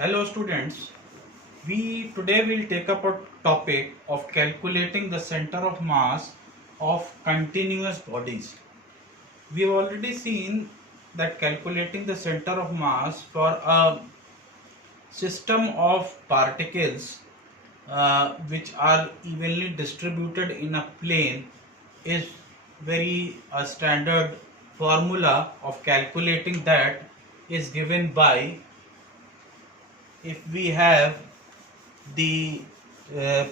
Hello students, we today will take up a topic of calculating the center of mass of continuous bodies. We have already seen that calculating the center of mass for a system of particles which are evenly distributed in a plane is very standard formula of calculating that is given by if we have the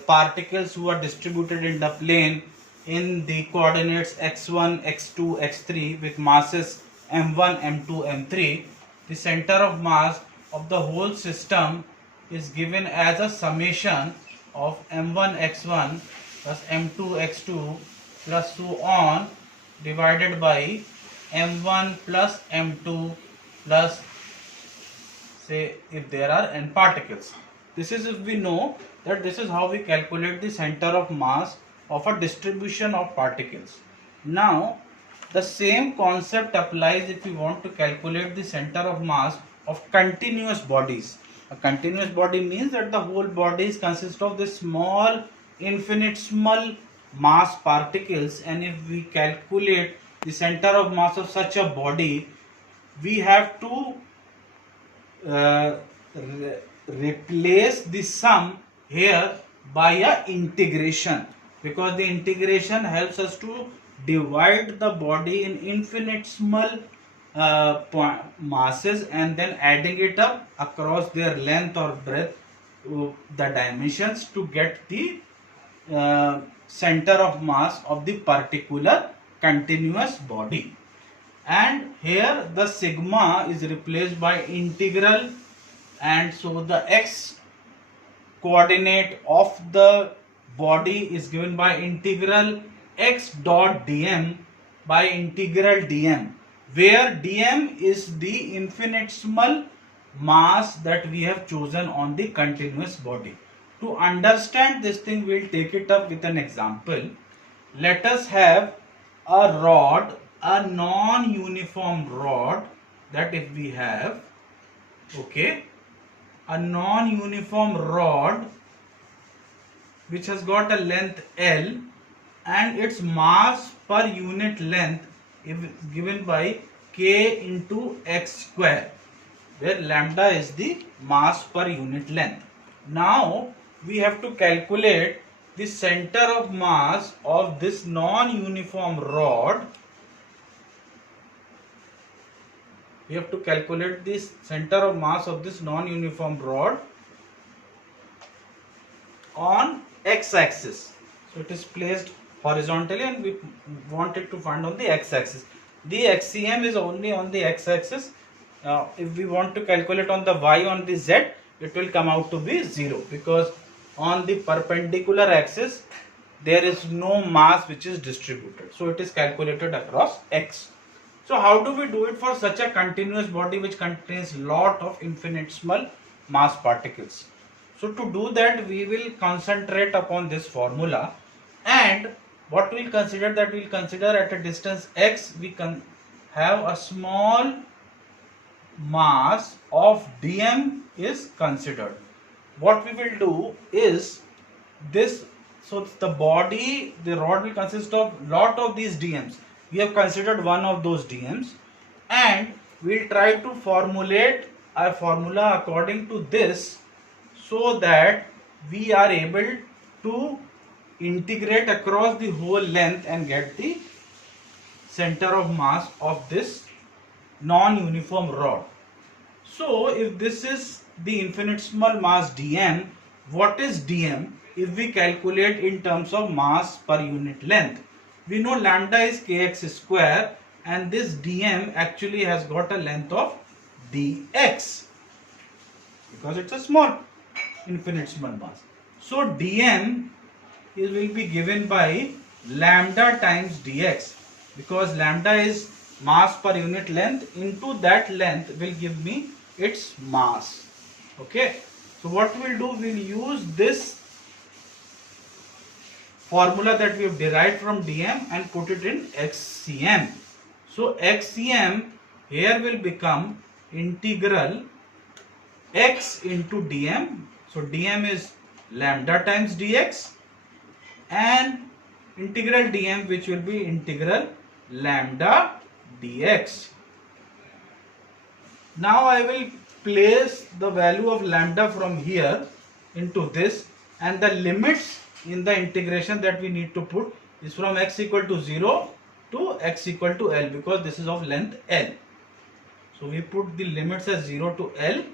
particles who are distributed in the plane in the coordinates x1, x2, x3 with masses m1, m2, m3, the center of mass of the whole system is given as a summation of m1 x1 plus m2 x2 plus so on divided by m1 plus m2 plus, say, if there are n particles. This is if we know that this is how we calculate the center of mass of a distribution of particles. Now the same concept applies if we want to calculate the center of mass of continuous bodies. A continuous body means that the whole body consists of this small infinitesimal mass particles, and if we calculate the center of mass of such a body, we have to replace the sum here by a integration, because the integration helps us to divide the body in infinitesimal masses and then adding it up across their length or breadth, the dimensions, to get the center of mass of the particular continuous body. And here the sigma is replaced by integral, and so the x coordinate of the body is given by integral x dot dm by integral dm, where dm is the infinitesimal mass that we have chosen on the continuous body. To understand this thing, we'll take it up with an example. Let us have a rod, a non-uniform rod, that if we have, okay, a non-uniform rod which has got a length L and its mass per unit length is given by k into x square, where lambda is the mass per unit length. Now we have to calculate the center of mass of this non-uniform rod. We have to calculate this center of mass of this non-uniform rod on x-axis. So it is placed horizontally and we want it to find on the x-axis. The XCM is only on the x-axis. If we want to calculate on the y, on the z, it will come out to be 0, because on the perpendicular axis there is no mass which is distributed. So it is calculated across x. So how do we do it for such a continuous body which contains lot of infinitesimal mass particles? So to do that, we will concentrate upon this formula, and what we will consider, that we will consider at a distance x we can have a small mass of dm is considered. What we will do is this, so the body, the rod will consist of lot of these dms. We have considered one of those dms, and we will try to formulate a formula according to this, so that we are able to integrate across the whole length and get the center of mass of this non-uniform rod. So if this is the infinitesimal mass dm, what is dm if we calculate in terms of mass per unit length? We know lambda is kx square, and this dm actually has got a length of dx, because it's a small infinitesimal mass. So dm will be given by lambda times dx, because lambda is mass per unit length into that length will give me its mass. Okay, so what we'll do, we'll use this formula that we have derived from dm and put it in xcm. So xcm here will become integral x into dm. So dm is lambda times dx, and integral dm, which will be integral lambda dx. Now I will place the value of lambda from here into this, and the limits in the integration that we need to put is from x equal to 0 to x equal to L, because this is of length L. So we put the limits as 0 to L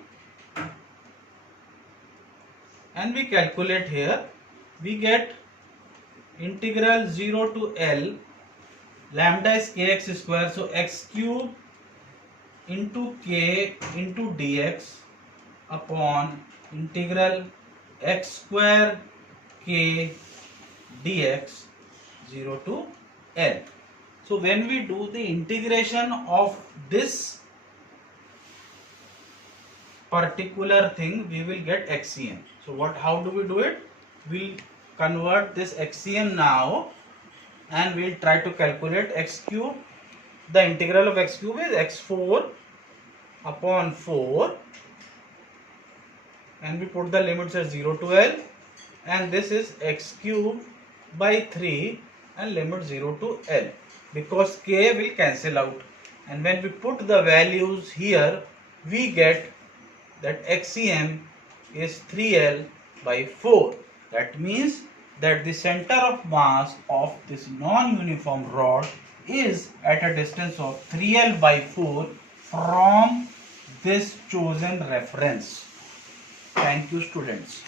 and we calculate here. We get integral 0 to L, lambda is kx square, so x cube into k into dx upon integral x square k dx 0 to L. So when we do the integration of this particular thing, we will get XCM. So how do we do it? We'll convert this XCM now and we'll try to calculate x cube. The integral of x cube is x4 upon 4, and we put the limits as 0 to L, and this is x cube by 3 and limit 0 to L, because k will cancel out, and when we put the values here, we get that XCM is 3L by 4. That means that the center of mass of this non-uniform rod is at a distance of 3L by 4 from this chosen reference. Thank you, students.